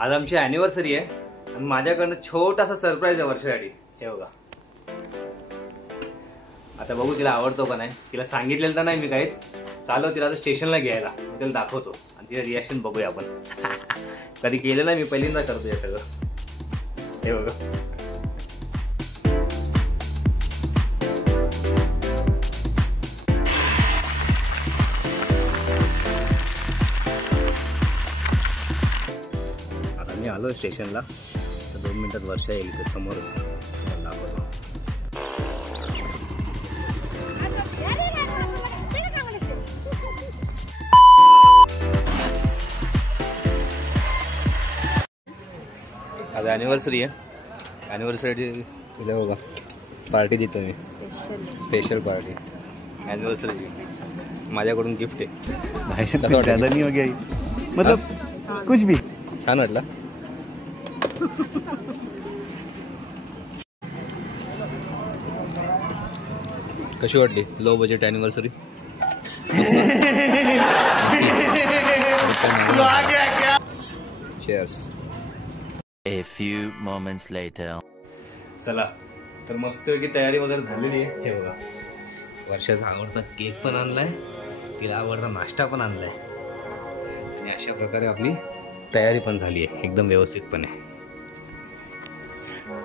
आज आमची अॅनिव्हर्सरी आहे आणि माझ्याकडनं छोटासा सरप्राईज आहे वर्षासाठी. हे बघा. आता बघू तिला आवडतो का नाही. तिला सांगितलेलं तर नाही मी काहीच. चालव तिला आता स्टेशनला घ्यायला, मी तिला दाखवतो आणि तिला रिॲक्शन बघूया आपण. कधी केलं नाही मी, पहिल्यांदा करतो हे सगळं. हे बघा. आता मी आलो स्टेशनला, तर 2 मिनिटात वर्षा येईल ते समोरच दाखवतो. आज ॲनिव्हर्सरी आहे. ॲनिव्हर्सरी तिला बघा पार्टी देतो मी, स्पेशल पार्टी ॲनिव्हर्सरीची. माझ्याकडून गिफ्ट आहे. मतलब कुछ भी छान वाटला. कशी वाटली low budget anniversary? Cheers. A few moments later. चला तर मस्तपैकी तयारी वगैरे झालेली आहे. हे बघा, वर्षाचा आवडता केक पण आणलाय, तिला आवडता नाश्ता पण आणलाय आणि अशा प्रकारे आपली तयारी पण झाली आहे एकदम व्यवस्थितपणे.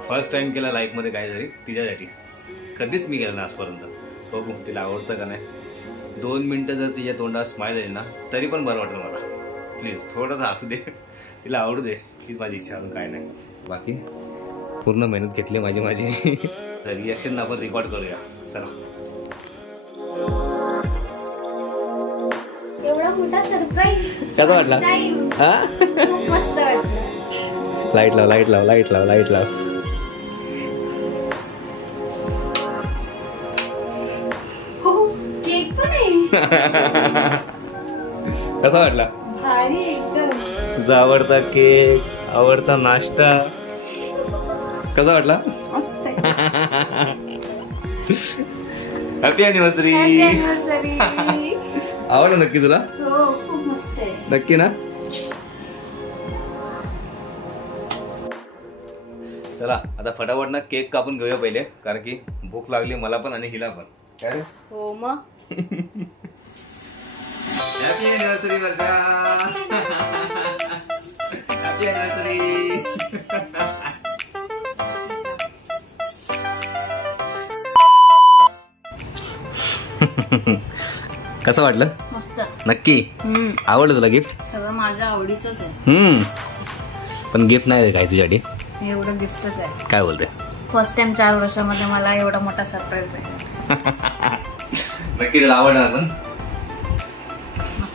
फर्स्ट टाइम केला लाईफमध्ये काहीतरी तिच्यासाठी. कधीच मी केलं ना आजपर्यंत. बघू तिला आवडतं का नाही. 2 मिनटं जर तिच्या तोंडात स्माईल आली ना तरी पण बरं वाटेल मला. प्लीज थोडंसं असू दे, तिला आवडू दे, हीच माझी इच्छा, अजून काय नाही. बाकी पूर्ण मेहनत घेतली माझी. रिॲक्शन आपण रेकॉर्ड करूया. चला. एवढा मोठा सरप्राईज कसा वाटला? हा, मस्त वाटलं. लाईट लाव, लाईट लाव, लाईट लाव, लाईट लाव. हो, केक पण आहे. कसा वाटला? भारी एकदम. तुझा आवडता केक, आवडता नाश्ता. कसा वाटला? मस्त. Happy anniversary. आवडलं नक्की तुला? हो, खूप मस्त आहे. नक्की ना? चला आता फटाफट ना केक कापून घेऊया पहिले, कारण की भूक लागली मला पण आणि हिला पण. काय रे? हो मग. Happy anniversary Varsha. Happy anniversary. कसं वाटलं? मस्त. नक्की आवडलं तुला गिफ्ट? सगळं माझ्या आवडीचंच आहे. पण गिफ्ट नाही रे काय तुझ्यासाठी. एवढं गिफ्टच आहे. काय बोलते? फर्स्ट टाइम 4 वर्षामध्ये मला एवढा मोठा सरप्राईज आहे. नक्की तुला आवडणार. पण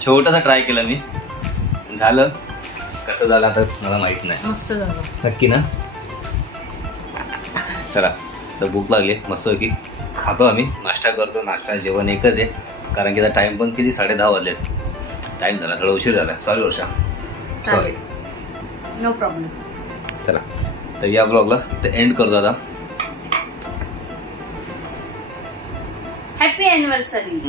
छोटासा ट्राय केला मी, झालं. कसं झालं आता मला माहित नाही. मस्त झालं. नक्की ना? चला तर भूक लागली मस्त की खातो आम्ही. नाश्ता करतो. नाश्ता जेवण एकच आहे, कारण की आता टाइम पण किती 10:30 वाजलेत. टाइम झाला, थोडा उशीर झाला. Sorry Varsha, sorry. No problem. चला तर या ब्लॉगला तर एंड करतो आता. Happy anniversary.